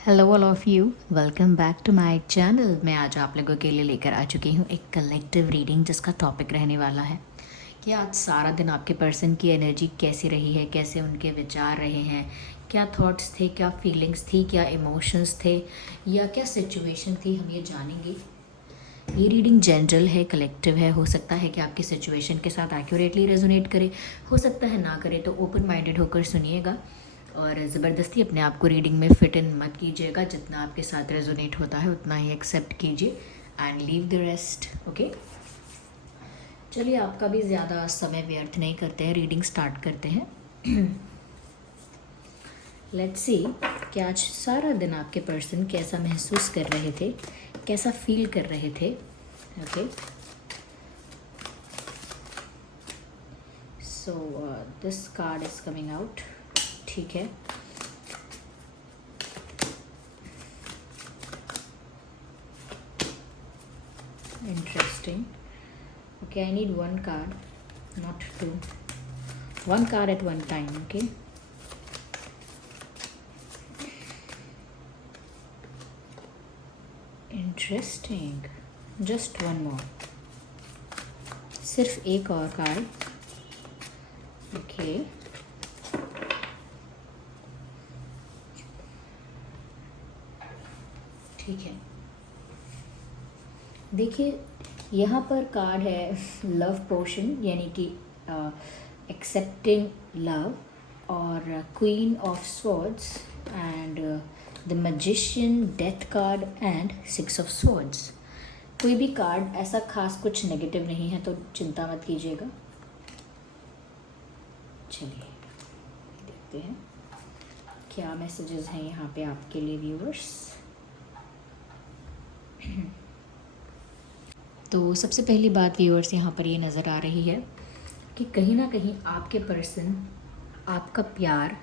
Hello all of you, welcome back to my channel. मैं आज आप लोगों के लिए लेकर आ चुकी हूँ एक कलेक्टिव रीडिंग जिसका टॉपिक रहने वाला है कि आज सारा दिन आपके पर्सन की एनर्जी कैसी रही है, कैसे उनके विचार रहे हैं, क्या थॉट्स थे, क्या फीलिंग्स थी, क्या इमोशंस थे या क्या सिचुएशन थी, हम ये जानेंगे। ये रीडिंग जनरल है, कलेक्टिव है। हो सकता है कि आपकी सिचुएशन के साथ एक्यूरेटली रेजोनेट करे, हो सकता है ना करे, तो ओपन माइंडेड होकर सुनिएगा और ज़बरदस्ती अपने आप को रीडिंग में फिट इन मत कीजिएगा। जितना आपके साथ रेजोनेट होता है उतना ही एक्सेप्ट कीजिए and leave the rest. Okay, चलिए आपका भी ज़्यादा समय व्यर्थ नहीं करते हैं, रीडिंग स्टार्ट करते हैं। लेट्स सी कि आज सारा दिन आपके पर्सन कैसा महसूस कर रहे थे, कैसा फील कर रहे थे। Okay, so this card is coming out. ठीक है, interesting. Okay, I need one card, not two. One card at one time. Okay, interesting. Just one more. सिर्फ एक और कार्ड। ओके, ठीक है। देखिए यहाँ पर कार्ड है लव पोशन, यानी कि एक्सेप्टिंग लव, और queen of swords and the magician, death card and six of swords. कोई भी कार्ड ऐसा खास कुछ नेगेटिव नहीं है, तो चिंता मत कीजिएगा। चलिए देखते हैं क्या मैसेजेस हैं यहाँ पे आपके लिए व्यूअर्स। तो सबसे पहली बात व्यूअर्स यहाँ पर ये नज़र आ रही है कि कहीं ना कहीं आपके पर्सन आपका प्यार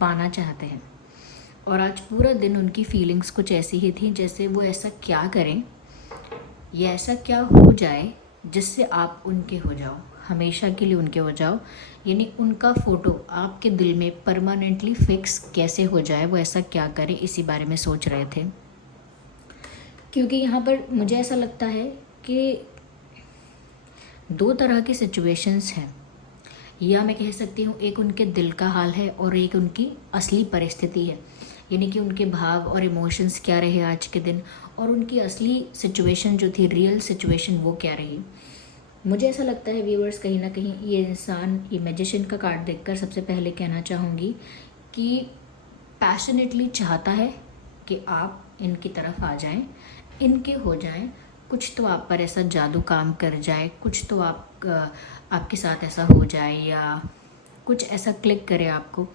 पाना चाहते हैं, और आज पूरा दिन उनकी फीलिंग्स कुछ ऐसी ही थी जैसे वो ऐसा क्या करें या ऐसा क्या हो जाए जिससे आप उनके हो जाओ, हमेशा के लिए उनके हो जाओ, यानी उनका फ़ोटो आपके दिल में परमानेंटली फिक्स कैसे हो जाए, वो ऐसा क्या करें, इसी बारे में सोच रहे थे। क्योंकि यहाँ पर मुझे ऐसा लगता है कि दो तरह की सिचुएशंस हैं, या मैं कह सकती हूँ एक उनके दिल का हाल है और एक उनकी असली परिस्थिति है, यानी कि उनके भाव और इमोशंस क्या रहे आज के दिन, और उनकी असली सिचुएशन जो थी, रियल सिचुएशन, वो क्या रही। मुझे ऐसा लगता है व्यूअर्स, कहीं ना कहीं ये इंसान, ये मैजिशियन का कार्ड देखकर सबसे पहले कहना चाहूँगी कि पैशनेटली चाहता है कि आप इनकी तरफ आ जाएं, इनके हो जाएं, कुछ तो आप पर ऐसा जादू काम कर जाए, कुछ तो आपके साथ ऐसा हो जाए, या कुछ ऐसा क्लिक करे आपको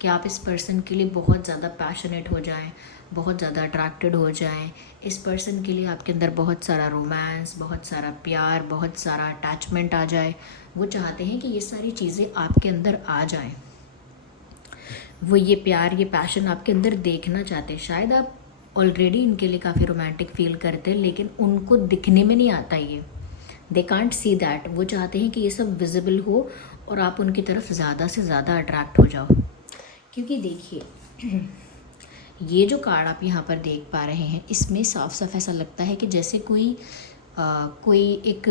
कि आप इस पर्सन के लिए बहुत ज़्यादा पैशनेट हो जाएं, बहुत ज़्यादा अट्रैक्टेड हो जाएं। इस पर्सन के लिए आपके अंदर बहुत सारा रोमांस, बहुत सारा प्यार, बहुत सारा अटैचमेंट आ जाए। वो चाहते हैं कि ये सारी चीज़ें आपके अंदर आ जाएं। वो ये प्यार, ये पैशन आपके अंदर देखना चाहते हैं। शायद आप ऑलरेडी इनके लिए काफ़ी रोमांटिक फील करते हैं, लेकिन उनको दिखने में नहीं आता ये, दे कांट सी दैट। वो चाहते हैं कि ये सब विजिबल हो और आप उनकी तरफ ज़्यादा से ज़्यादा अट्रैक्ट हो जाओ। क्योंकि देखिए ये जो कार्ड आप यहाँ पर देख पा रहे हैं, इसमें साफ साफ ऐसा लगता है कि जैसे कोई कोई एक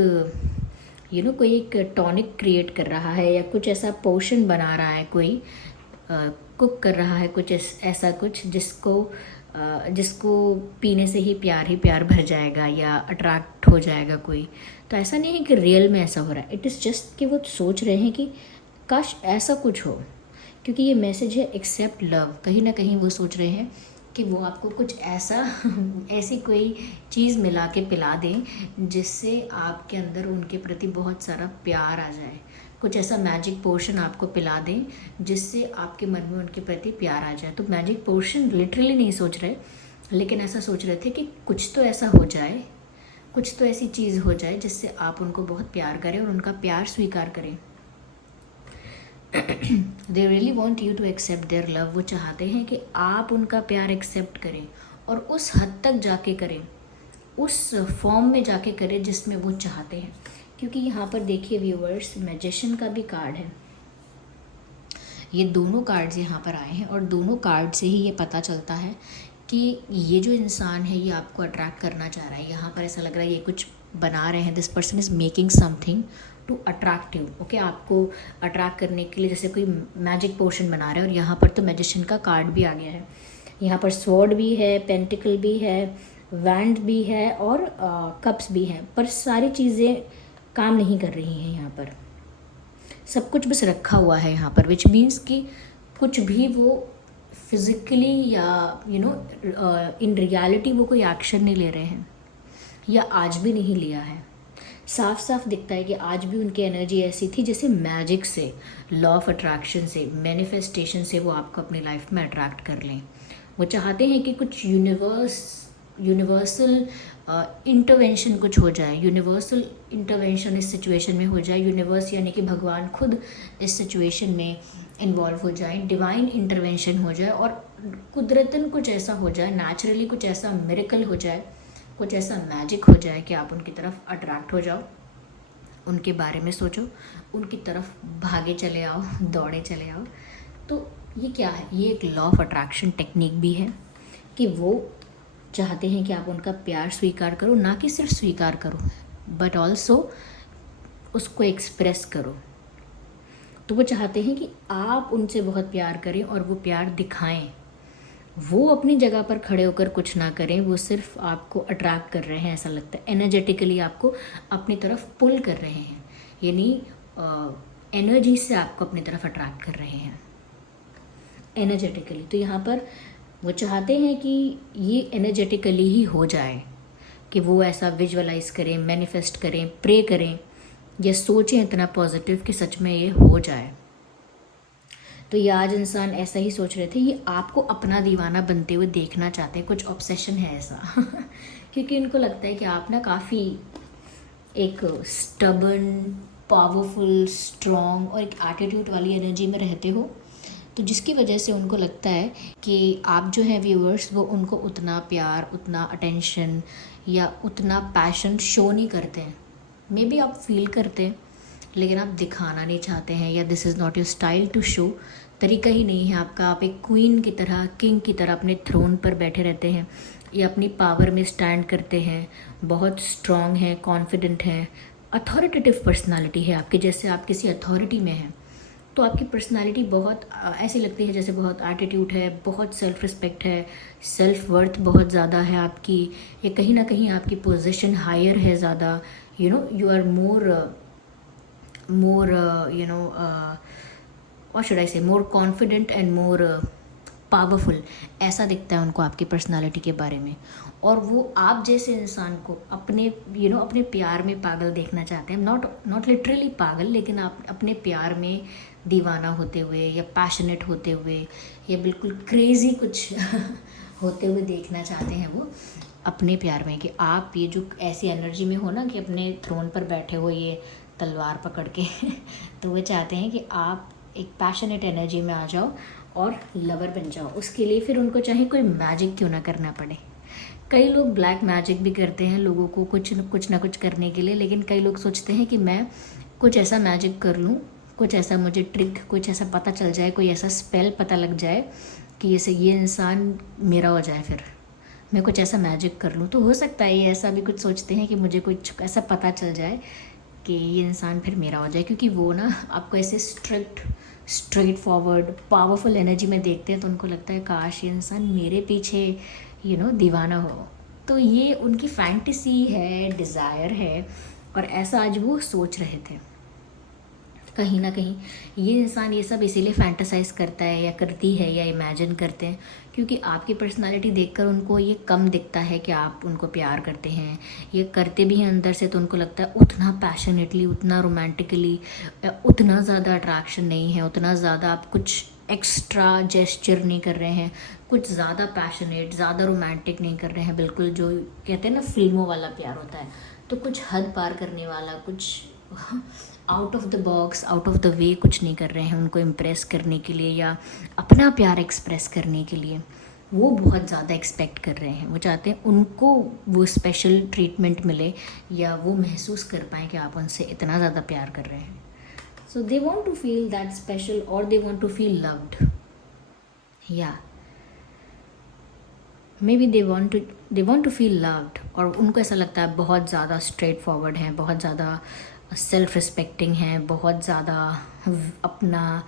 टॉनिक क्रिएट कर रहा है, या कुछ ऐसा पोशन बना रहा है, कोई कुक कर रहा है, कुछ ऐसा कुछ जिसको पीने से ही प्यार भर जाएगा या अट्रैक्ट हो जाएगा कोई। तो ऐसा नहीं है कि रियल में ऐसा हो रहा है, इट इज़ जस्ट कि वो सोच रहे हैं कि काश ऐसा कुछ हो। क्योंकि ये मैसेज है एक्सेप्ट लव, कहीं ना कहीं वो सोच रहे हैं कि वो आपको कुछ ऐसा ऐसी कोई चीज़ मिला के पिला दें जिससे आपके अंदर उनके प्रति बहुत सारा प्यार आ जाए, कुछ ऐसा मैजिक पोशन आपको पिला दें जिससे आपके मन में उनके प्रति प्यार आ जाए। तो मैजिक पोशन लिटरली नहीं सोच रहे, लेकिन ऐसा सोच रहे थे कि कुछ तो ऐसा हो जाए, कुछ तो ऐसी चीज़ हो जाए जिससे आप उनको बहुत प्यार करें और उनका प्यार स्वीकार करें। They really want you to accept their love. वो चाहते हैं कि आप उनका प्यार एक्सेप्ट करें, और उस हद तक जाके करें, उस फॉर्म में जाके करें जिसमें वो चाहते हैं। क्योंकि यहाँ पर देखिए व्यूअर्स, मैजिशियन का भी कार्ड है, ये दोनों कार्ड्स यहाँ पर आए हैं और दोनों कार्ड से ही ये पता चलता है कि ये जो इंसान है ये आपको अट्रैक्ट करना चाह रहा है। यहाँ पर ऐसा लग रहा है ये कुछ बना रहे हैं, this person is making something to attract you. Okay, आपको अट्रैक्ट करने के लिए जैसे कोई मैजिक पोशन बना रहे हैं। और यहाँ पर तो मैजिशियन का कार्ड भी आ गया है। यहाँ पर स्वॉर्ड भी है, पेंटिकल भी है, वैंड भी है और कप्स भी हैं, पर सारी चीज़ें काम नहीं कर रही हैं। यहाँ पर सब कुछ बस रखा हुआ है यहाँ पर, विच मीन्स कि कुछ भी वो फिज़िकली या इन रियलिटी वो कोई एक्शन नहीं ले रहे हैं, या आज भी नहीं लिया है। साफ साफ दिखता है कि आज भी उनकी एनर्जी ऐसी थी जैसे मैजिक से, लॉ ऑफ अट्रैक्शन से, मैनिफेस्टेशन से वो आपको अपनी लाइफ में अट्रैक्ट कर लें। वो चाहते हैं कि कुछ यूनिवर्सल इंटरवेंशन कुछ हो जाए, यूनिवर्सल इंटरवेंशन इस सिचुएशन में हो जाए। यूनिवर्स यानी कि भगवान खुद इस सिचुएशन में इन्वॉल्व हो जाए, डिवाइन इंटरवेंशन हो जाए और कुदरतन कुछ ऐसा हो जाए, नेचुरली कुछ ऐसा मिरेकल हो जाए, कुछ ऐसा मैजिक हो जाए कि आप उनकी तरफ अट्रैक्ट हो जाओ, उनके बारे में सोचो, उनकी तरफ भागे चले आओ, दौड़े चले आओ। तो ये क्या है? ये एक लॉ ऑफ अट्रैक्शन टेक्निक भी है कि वो चाहते हैं कि आप उनका प्यार स्वीकार करो, ना कि सिर्फ स्वीकार करो बट ऑल्सो उसको एक्सप्रेस करो। तो वो चाहते हैं कि आप उनसे बहुत प्यार करें और वो प्यार दिखाएं। वो अपनी जगह पर खड़े होकर कुछ ना करें, वो सिर्फ आपको अट्रैक्ट कर रहे हैं, ऐसा लगता है एनर्जेटिकली आपको अपनी तरफ पुल कर रहे हैं, यानी एनर्जी से आपको अपनी तरफ अट्रैक्ट कर रहे हैं एनर्जेटिकली। तो यहाँ पर वो चाहते हैं कि ये एनर्जेटिकली ही हो जाए, कि वो ऐसा विजुअलाइज करें, मैनिफेस्ट करें, प्रे करें या सोचें इतना पॉजिटिव कि सच में ये हो जाए। तो ये आज इंसान ऐसा ही सोच रहे थे, ये आपको अपना दीवाना बनते हुए देखना चाहते हैं, कुछ ऑब्सेशन है ऐसा क्योंकि इनको लगता है कि आप ना काफ़ी एक स्टबर्न, पावरफुल, स्ट्रॉन्ग और एक एटीट्यूड वाली एनर्जी में रहते हो, तो जिसकी वजह से उनको लगता है कि आप जो हैं व्यूअर्स वो उनको उतना प्यार, उतना अटेंशन या उतना पैशन शो नहीं करते हैं। मे बी आप फील करते हैं लेकिन आप दिखाना नहीं चाहते हैं, या this is not your style to show, तरीका ही नहीं है आपका। आप एक क्वीन की तरह, किंग की तरह अपने थ्रोन पर बैठे रहते हैं या अपनी पावर में स्टैंड करते हैं, बहुत स्ट्रॉन्ग हैं, कॉन्फिडेंट हैं, अथॉरिटेटिव पर्सनालिटी है आपकी, जैसे आप किसी अथॉरिटी में हैं। तो आपकी पर्सनालिटी बहुत ऐसी लगती है जैसे बहुत एटीट्यूड है, बहुत सेल्फ रिस्पेक्ट है, सेल्फ वर्थ बहुत ज़्यादा है आपकी, या कहीं ना कहीं आपकी पोजीशन हायर है ज़्यादा, you are more what should I say, more confident and more powerful, ऐसा दिखता है उनको आपकी पर्सनालिटी के बारे में। और वो आप जैसे इंसान को अपने अपने प्यार में पागल देखना चाहते हैं, नॉट लिटरली पागल, लेकिन आप अपने प्यार में दीवाना होते हुए या पैशनेट होते हुए या बिल्कुल क्रेज़ी कुछ होते हुए देखना चाहते हैं वो अपने प्यार में, कि आप ये जो ऐसी एनर्जी में हो ना कि अपने थ्रोन पर बैठे हो ये तलवार पकड़ के तो वो चाहते हैं कि आप एक पैशनेट एनर्जी में आ जाओ और लवर बन जाओ। उसके लिए फिर उनको चाहे कोई मैजिक क्यों ना करना पड़े। कई लोग ब्लैक मैजिक भी करते हैं लोगों को कुछ ना कुछ करने के लिए, लेकिन कई लोग सोचते हैं कि मैं कुछ ऐसा मैजिक कर लूँ, कुछ ऐसा मुझे ट्रिक, कुछ ऐसा पता चल जाए, कोई ऐसा स्पेल पता लग जाए कि जैसे ये इंसान मेरा हो जाए, फिर मैं कुछ ऐसा मैजिक कर लूँ। तो हो सकता है ये ऐसा भी कुछ सोचते हैं कि मुझे कुछ ऐसा पता चल जाए कि ये इंसान फिर मेरा हो जाए, क्योंकि वो ना आपको ऐसे स्ट्रेट फॉरवर्ड पावरफुल एनर्जी में देखते हैं, तो उनको लगता है काश ये इंसान मेरे पीछे दीवाना हो। तो ये उनकी फैंटेसी है, डिज़ायर है, और ऐसा आज वो सोच रहे थे। कहीं ना कहीं ये इंसान ये सब इसीलिए फैंटेसाइज करता है या करती है या इमेजिन करते हैं क्योंकि आपकी पर्सनालिटी देखकर उनको ये कम दिखता है कि आप उनको प्यार करते हैं। ये करते भी हैं अंदर से, तो उनको लगता है उतना पैशनेटली, उतना रोमांटिकली, उतना ज़्यादा अट्रैक्शन नहीं है, उतना ज़्यादा आप कुछ एक्स्ट्रा जेस्चर नहीं कर रहे हैं, कुछ ज़्यादा पैशनेट, ज़्यादा रोमांटिक नहीं कर रहे हैं, बिल्कुल जो कहते हैं ना फिल्मों वाला प्यार होता है। तो कुछ हद पार करने वाला, कुछ out of the box, out of the way कुछ नहीं कर रहे हैं उनको इम्प्रेस करने के लिए या अपना प्यार एक्सप्रेस करने के लिए। वो बहुत ज़्यादा एक्सपेक्ट कर रहे हैं, वो चाहते हैं उनको वो स्पेशल ट्रीटमेंट मिले या वो महसूस कर पाएँ कि आप उनसे इतना ज़्यादा प्यार कर रहे हैं। So they want to feel that special और they want to feel loved. या maybe they want to feel loved, और उनको ऐसा लगता है बहुत ज़्यादा स्ट्रेट फॉरवर्ड हैं, बहुत ज़्यादा सेल्फ रिस्पेक्टिंग हैं, बहुत ज़्यादा अपना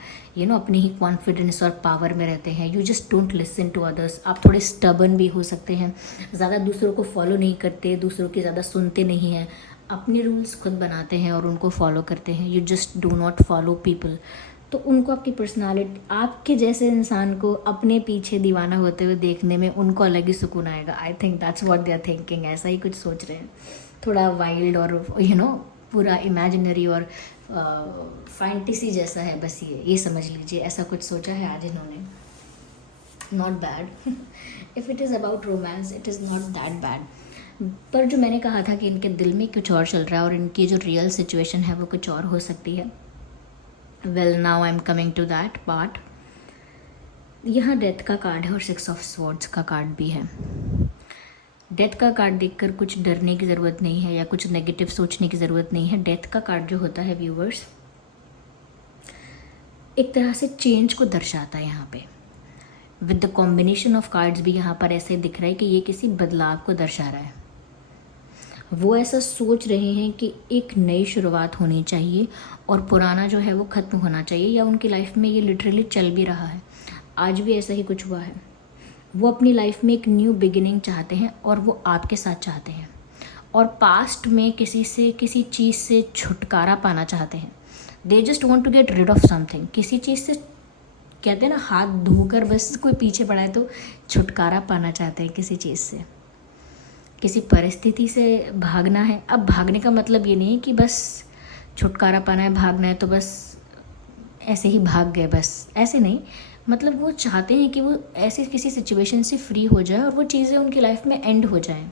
अपनी ही कॉन्फिडेंस और पावर में रहते हैं। You just don't listen to others. आप थोड़े स्टबर्न भी हो सकते हैं, ज़्यादा दूसरों को फॉलो नहीं करते, दूसरों की ज़्यादा सुनते नहीं हैं, अपने रूल्स खुद बनाते हैं और उनको फॉलो करते हैं। You just do not follow people. तो उनको आपकी पर्सनालिटी, आपके जैसे इंसान को अपने पीछे दीवाना होते हुए देखने में उनको अलग ही सुकून आएगा। I think that's what they are thinking. ऐसा ही कुछ सोच रहे हैं, थोड़ा वाइल्ड और पूरा इमेजिनरी और फैंटेसी जैसा है। बस ये समझ लीजिए, ऐसा कुछ सोचा है आज इन्होंने। Not bad. If it is about romance, it is not that bad. पर जो मैंने कहा था कि इनके दिल में कुछ और चल रहा है और इनकी जो रियल सिचुएशन है वो कुछ और हो सकती है। Well, now I am coming to that part. यहाँ डेथ का कार्ड है और 6 ऑफ स्वॉर्ड्स का कार्ड भी है। डेथ का कार्ड देखकर कुछ डरने की ज़रूरत नहीं है या कुछ नेगेटिव सोचने की ज़रूरत नहीं है। डेथ का कार्ड जो होता है व्यूवर्स, एक तरह से चेंज को दर्शाता है। यहाँ पे with the combination of cards भी यहाँ पर ऐसे दिख रहा है कि ये किसी बदलाव को दर्शा रहा है। वो ऐसा सोच रहे हैं कि एक नई शुरुआत होनी चाहिए और पुराना जो है वो ख़त्म होना चाहिए, या उनकी लाइफ में ये लिटरली चल भी रहा है। आज भी ऐसा ही कुछ हुआ है। वो अपनी लाइफ में एक न्यू बिगिनिंग चाहते हैं और वो आपके साथ चाहते हैं, और पास्ट में किसी चीज़ से छुटकारा पाना चाहते हैं। They just want to get rid of something. किसी चीज़ से, कहते हैं ना, हाथ धोकर बस कोई पीछे पड़ा है तो छुटकारा पाना चाहते हैं किसी चीज़ से, किसी परिस्थिति से भागना है। अब भागने का मतलब ये नहीं है कि बस छुटकारा पाना है, भागना है तो बस ऐसे ही भाग गए, बस ऐसे नहीं। मतलब वो चाहते हैं कि वो ऐसे किसी सिचुएशन से फ्री हो जाए और वो चीज़ें उनकी लाइफ में एंड हो जाएं,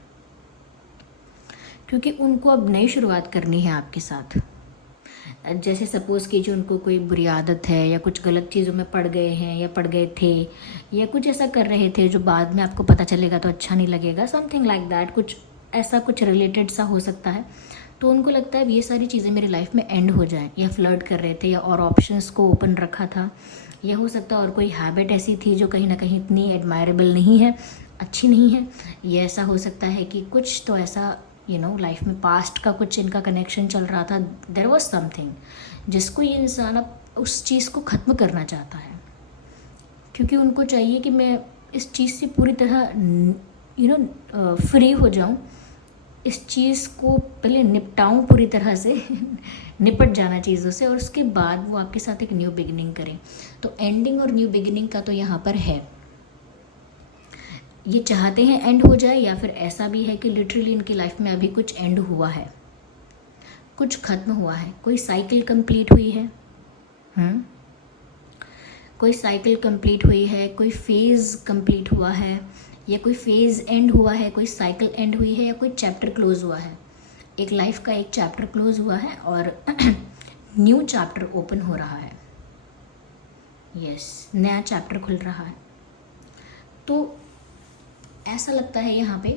क्योंकि उनको अब नई शुरुआत करनी है आपके साथ। जैसे सपोज़ कीजिए उनको कोई बुरी आदत है या कुछ गलत चीज़ों में पड़ गए हैं या पड़ गए थे या कुछ ऐसा कर रहे थे जो बाद में आपको पता चलेगा तो अच्छा नहीं लगेगा, समथिंग लाइक दैट, कुछ ऐसा कुछ रिलेटेड सा हो सकता है। तो उनको लगता है ये सारी चीज़ें मेरी लाइफ में एंड हो जाएं, या फ्लर्ट कर रहे थे या और ऑप्शंस को ओपन रखा था, या हो सकता है और कोई हैबिट ऐसी थी जो कहीं ना कहीं इतनी एडमायरेबल नहीं है, अच्छी नहीं है। ये ऐसा हो सकता है कि कुछ तो ऐसा लाइफ में पास्ट का कुछ इनका कनेक्शन चल रहा था। देयर वाज समथिंग जिसको ये इंसान अब उस चीज़ को ख़त्म करना चाहता है, क्योंकि उनको चाहिए कि मैं इस चीज़ से पूरी तरह फ्री हो जाऊं, इस चीज़ को पहले निपटाऊं पूरी तरह से निपट जाना चीज़ों से, और उसके बाद वो आपके साथ एक न्यू बिगिनिंग करें। तो एंडिंग और न्यू बिगिनिंग का तो यहाँ पर है। ये चाहते हैं एंड हो जाए, या फिर ऐसा भी है कि लिटरली इनकी लाइफ में अभी कुछ एंड हुआ है, कुछ ख़त्म हुआ है, कोई साइकिल कंप्लीट हुई है। कोई साइकिल कंप्लीट हुई है, कोई फेज़ कंप्लीट हुआ है, या कोई फेज़ एंड हुआ है, कोई साइकिल एंड हुई है, या कोई चैप्टर क्लोज हुआ है। एक लाइफ का एक चैप्टर क्लोज हुआ है और न्यू चैप्टर ओपन हो रहा है। यस, नया चैप्टर खुल रहा है। तो ऐसा लगता है यहाँ पे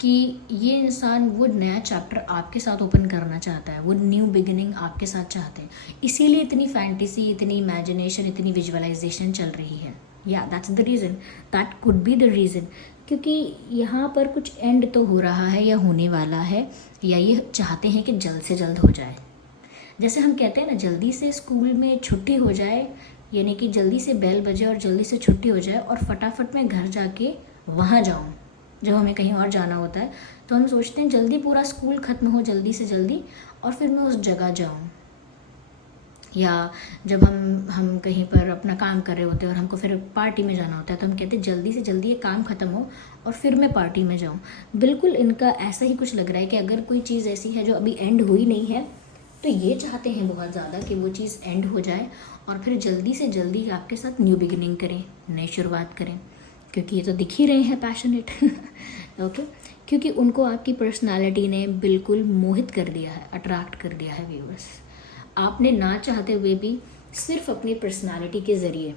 कि ये इंसान वो नया चैप्टर आपके साथ ओपन करना चाहता है, वो न्यू बिगिनिंग आपके साथ चाहते हैं। इसीलिए इतनी फैंटेसी, इतनी इमेजिनेशन, इतनी विजुअलाइजेशन चल रही है। या that's the reason, that could be the reason, क्योंकि यहाँ पर कुछ एंड तो हो रहा है या होने वाला है, या ये चाहते हैं कि जल्द से जल्द हो जाए। जैसे हम कहते हैं ना, जल्दी से स्कूल में छुट्टी हो जाए, यानी कि जल्दी से बेल बजे और जल्दी से छुट्टी हो जाए और फटाफट मैं घर जाके वहाँ जाऊँ। जब हमें कहीं और जाना होता है तो हम सोचते हैं जल्दी पूरा स्कूल ख़त्म हो, जल्दी से जल्दी, और फिर मैं उस जगह जाऊँ। या जब हम कहीं पर अपना काम कर रहे होते हैं और हमको फिर पार्टी में जाना होता है तो हम कहते हैं जल्दी से जल्दी ये काम ख़त्म हो और फिर मैं पार्टी में जाऊँ। बिल्कुल इनका ऐसा ही कुछ लग रहा है कि अगर कोई चीज़ ऐसी है जो अभी एंड हुई नहीं है तो ये चाहते हैं बहुत ज़्यादा कि वो चीज़ एंड हो जाए और फिर जल्दी से जल्दी आपके साथ न्यू बिगिनिंग करें, नई शुरुआत करें, क्योंकि ये तो दिख ही रहे हैं पैशनेट। ओके, क्योंकि उनको आपकी पर्सनालिटी ने बिल्कुल मोहित कर दिया है, अट्रैक्ट कर दिया है व्यूअर्स। आपने ना चाहते हुए भी सिर्फ अपनी पर्सनालिटी के ज़रिए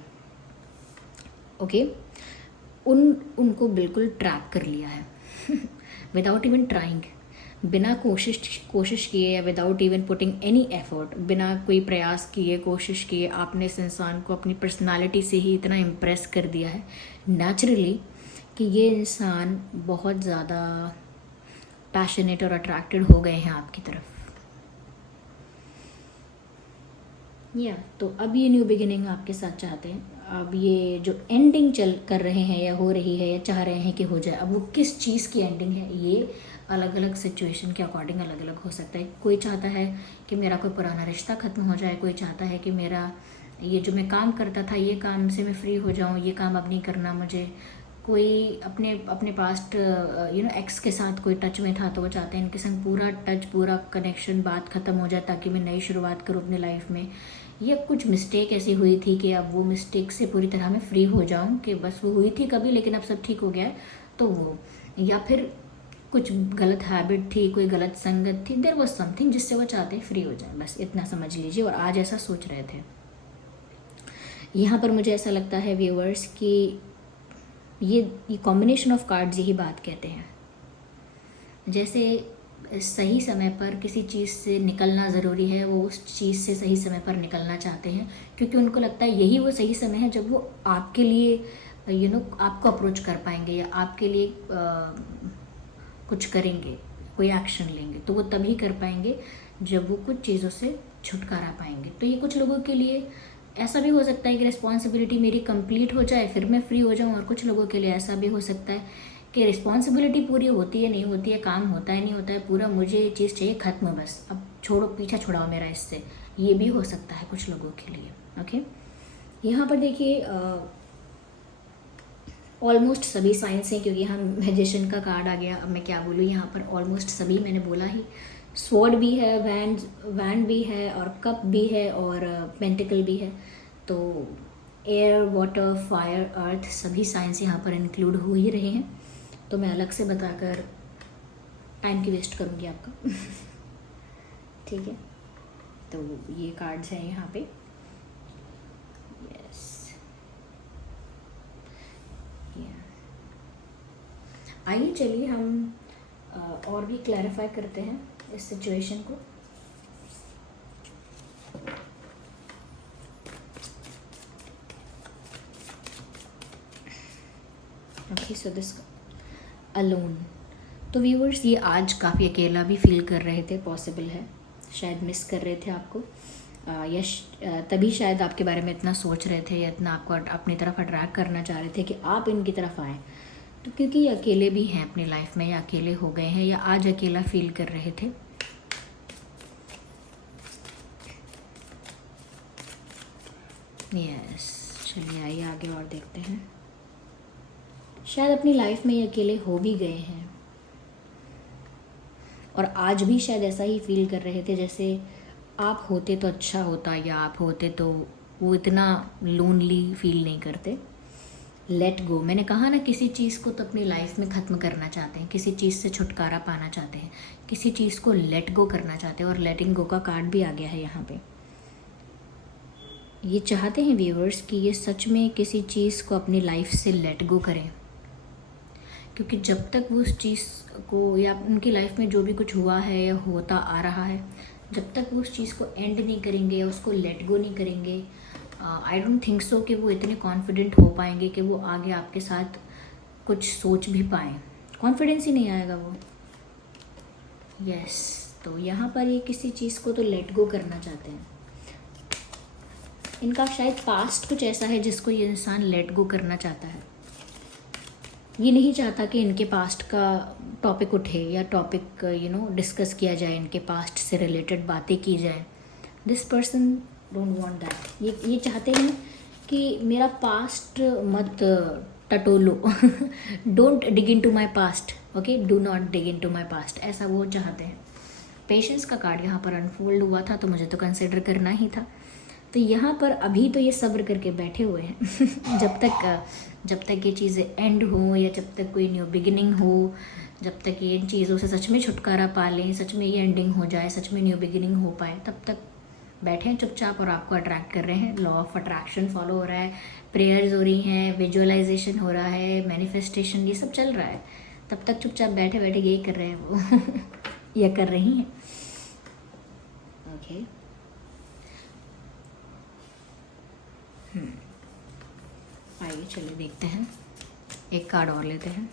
उनको बिल्कुल ट्रैप कर लिया है विदाउट इवन ट्राइंग, बिना कोशिश किए, या without even putting any effort, बिना कोई प्रयास किए, कोशिश किए, आपने इस इंसान को अपनी पर्सनालिटी से ही इतना इम्प्रेस कर दिया है नेचुरली कि ये इंसान बहुत ज़्यादा पैशनेट और अट्रैक्टेड हो गए हैं आपकी तरफ। तो अब ये न्यू बिगिनिंग आपके साथ चाहते हैं। अब ये जो एंडिंग चल कर रहे हैं या हो रही है या चाह रहे हैं कि हो जाए, अब वो किस चीज़ की एंडिंग है, ये अलग अलग सिचुएशन के अकॉर्डिंग अलग अलग हो सकता है। कोई चाहता है कि मेरा कोई पुराना रिश्ता ख़त्म हो जाए, कोई चाहता है कि मेरा ये जो मैं काम करता था ये काम से मैं फ्री हो जाऊँ, ये काम अब नहीं करना मुझे। कोई अपने अपने पास्ट एक्स के साथ कोई टच में था तो वो चाहते हैं इनके संग पूरा टच, पूरा कनेक्शन, बात ख़त्म हो जाए ताकि मैं नई शुरुआत करूँ अपनी लाइफ में। या कुछ मिस्टेक ऐसी हुई थी कि अब वो मिस्टेक से पूरी तरह मैं फ्री हो जाऊं, कि बस वो हुई थी कभी लेकिन अब सब ठीक हो गया है, तो वो। या फिर कुछ गलत हैबिट थी, कोई गलत संगत थी, देयर वाज समथिंग जिससे वो चाहते हैं फ्री हो जाए, बस इतना समझ लीजिए। और आज ऐसा सोच रहे थे। यहाँ पर मुझे ऐसा लगता है व्यूअर्स कि ये कॉम्बिनेशन ऑफ कार्ड्स यही बात कहते हैं। जैसे सही समय पर किसी चीज़ से निकलना ज़रूरी है, वो उस चीज़ से सही समय पर निकलना चाहते हैं, क्योंकि उनको लगता है यही वो सही समय है जब वो आपके लिए आपको अप्रोच कर पाएंगे या आपके लिए कुछ करेंगे, कोई एक्शन लेंगे, तो वो तभी कर पाएंगे जब वो कुछ चीज़ों से छुटकारा पाएंगे। तो ये कुछ लोगों के लिए ऐसा भी हो सकता है कि रिस्पॉन्सिबिलिटी मेरी कंप्लीट हो जाए फिर मैं फ्री हो जाऊँ, और कुछ लोगों के लिए ऐसा भी हो सकता है कि रिस्पॉन्सिबिलिटी पूरी होती है नहीं होती है, काम होता है नहीं होता है पूरा, मुझे ये चीज़ चाहिए ख़त्म, बस अब छोड़ो, पीछा छुड़ाओ मेरा इससे। ये भी हो सकता है कुछ लोगों के लिए। ओके, यहाँ पर देखिए ऑलमोस्ट सभी साइंस हैं, क्योंकि यहाँ मैजिशियन का कार्ड आ गया। अब मैं क्या बोलूँ, यहाँ पर ऑलमोस्ट सभी मैंने बोला ही। स्वॉर्ड भी है, वैंड भी है, और कप भी है, और पेंटिकल भी है। तो एयर, वाटर, फायर, अर्थ सभी साइंस यहाँ पर इंक्लूड हो ही रहे हैं। तो मैं अलग से बताकर टाइम की वेस्ट करूँगी आपका। ठीक है, तो ये कार्ड्स हैं यहाँ पे। यस, आइए चलिए हम और भी क्लैरिफाई करते हैं इस सिचुएशन को। Okay, so this alone. तो व्यूअर्स, ये आज काफ़ी अकेला भी फील कर रहे थे, पॉसिबल है, शायद मिस कर रहे थे आपको, या तभी शायद आपके बारे में इतना सोच रहे थे या इतना आपको अपनी तरफ अट्रैक्ट करना चाह रहे थे कि आप इनकी तरफ आएँ। तो क्योंकि ये अकेले भी हैं अपनी लाइफ में, या अकेले हो गए हैं, या आज अकेला फील कर रहे थे। यस, चलिए आइए आगे और देखते हैं। शायद अपनी लाइफ में ये अकेले हो भी गए हैं, और आज भी शायद ऐसा ही फील कर रहे थे जैसे आप होते तो अच्छा होता, या आप होते तो वो इतना लोनली फील नहीं करते। लेट गो, मैंने कहा ना, किसी चीज़ को तो अपनी लाइफ में ख़त्म करना चाहते हैं, किसी चीज़ से छुटकारा पाना चाहते हैं, किसी चीज़ को लेट गो करना चाहते हैं, और लेटिंग गो का कार्ड भी आ गया है यहाँ पे। ये चाहते हैं व्यूअर्स कि ये सच में किसी चीज़ को अपनी लाइफ से लेट गो करें, क्योंकि जब तक वो उस चीज़ को, या उनकी लाइफ में जो भी कुछ हुआ है या होता आ रहा है, जब तक वो उस चीज़ को एंड नहीं करेंगे या उसको लेट गो नहीं करेंगे, आई डोंट थिंक सो कि वो इतने कॉन्फिडेंट हो पाएंगे कि वो आगे आपके साथ कुछ सोच भी पाएँ। कॉन्फिडेंस ही नहीं आएगा वो। यस, तो यहाँ पर ये किसी चीज़ को तो लेट गो करना चाहते हैं। इनका शायद पास्ट कुछ ऐसा है जिसको ये इंसान लेट गो करना चाहता है। ये नहीं चाहता कि इनके पास्ट का टॉपिक उठे या टॉपिक डिस्कस किया जाए, इनके पास्ट से रिलेटेड बातें की जाए। This person don't want that. ये चाहते हैं कि मेरा पास्ट मत टटोलो। Don't dig into my past, okay, do not dig into my past, ऐसा वो चाहते हैं। पेशेंस का कार्ड यहाँ पर अनफोल्ड हुआ था, तो मुझे तो कंसिडर करना ही था। तो यहाँ पर अभी तो ये सब्र करके बैठे हुए हैं। जब तक ये चीज़ें एंड हो, या जब तक कोई न्यू बिगिनिंग हो, जब तक ये इन चीज़ों से सच में छुटकारा पा लें, सच में ये एंडिंग हो जाए, सच में न्यू बिगिनिंग हो पाए, तब तक बैठे हैं चुपचाप और आपको अट्रैक्ट कर रहे हैं। लॉ ऑफ अट्रैक्शन फॉलो हो रहा है, प्रेयर्स हो रही हैं, विजुअलाइजेशन हो रहा है, मैनिफेस्टेशन, ये सब चल रहा है। तब तक चुपचाप बैठे बैठे यही कर रहे हैं वो। या कर रही हैं। ओके, आइए चलिए देखते हैं एक कार्ड और लेते हैं।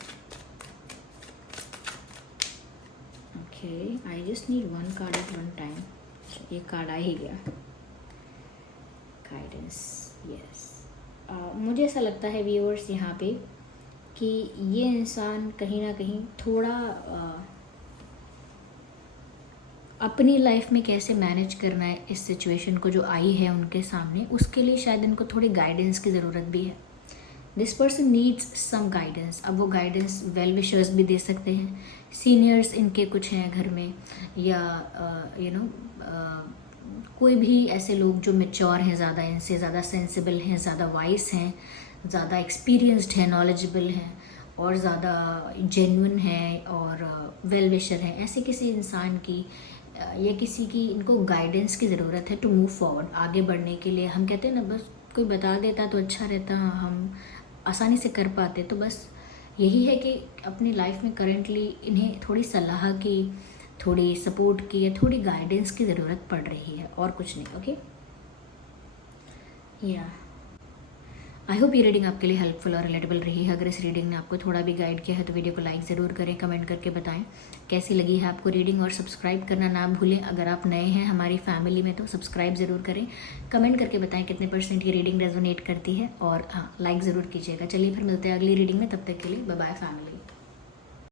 Okay, I just need one card at one time. एक कार्ड आ ही गया, गाइडेंस। यस, मुझे ऐसा लगता है व्यूअर्स यहाँ पे कि ये इंसान कहीं ना कहीं थोड़ा अपनी लाइफ में कैसे मैनेज करना है इस सिचुएशन को जो आई है उनके सामने, उसके लिए शायद इनको थोड़ी गाइडेंस की ज़रूरत भी है। This person needs some guidance. अब वो गाइडेंस वेल विशर्स भी दे सकते हैं, सीनियर्स इनके कुछ हैं घर में, या कोई भी ऐसे लोग जो मैच्योर हैं ज़्यादा, इनसे ज़्यादा सेंसिबल हैं, ज़्यादा वाइस हैं, ज़्यादा एक्सपीरियंस्ड हैं, नॉलेजेबल हैं और ज़्यादा जेन्युइन है और वेल विशर है। ऐसे किसी इंसान की या किसी की इनको गाइडेंस की ज़रूरत है टू मूव फॉरवर्ड, आगे बढ़ने के लिए। हम कहते हैं ना, बस कोई बता देता तो अच्छा रहता, हम आसानी से कर पाते। तो बस यही है कि अपनी लाइफ में करेंटली इन्हें थोड़ी सलाह की, थोड़ी सपोर्ट की या थोड़ी गाइडेंस की ज़रूरत पड़ रही है, और कुछ नहीं। ओके, या आई होप ये रीडिंग आपके लिए हेल्पफुल और रिलेटेबल रही है। अगर इस रीडिंग ने आपको थोड़ा भी गाइड किया है तो वीडियो को लाइक ज़रूर करें, कमेंट करके बताएं कैसी लगी है आपको रीडिंग, और सब्सक्राइब करना ना भूलें। अगर आप नए हैं हमारी फैमिली में तो सब्सक्राइब ज़रूर करें, कमेंट करके बताएं कितने % ये रीडिंग रेजोनेट करती है, और हाँ, लाइक ज़रूर कीजिएगा। चलिए फिर मिलते हैं अगली रीडिंग में, तब तक के लिए बाय बाय फैमिली।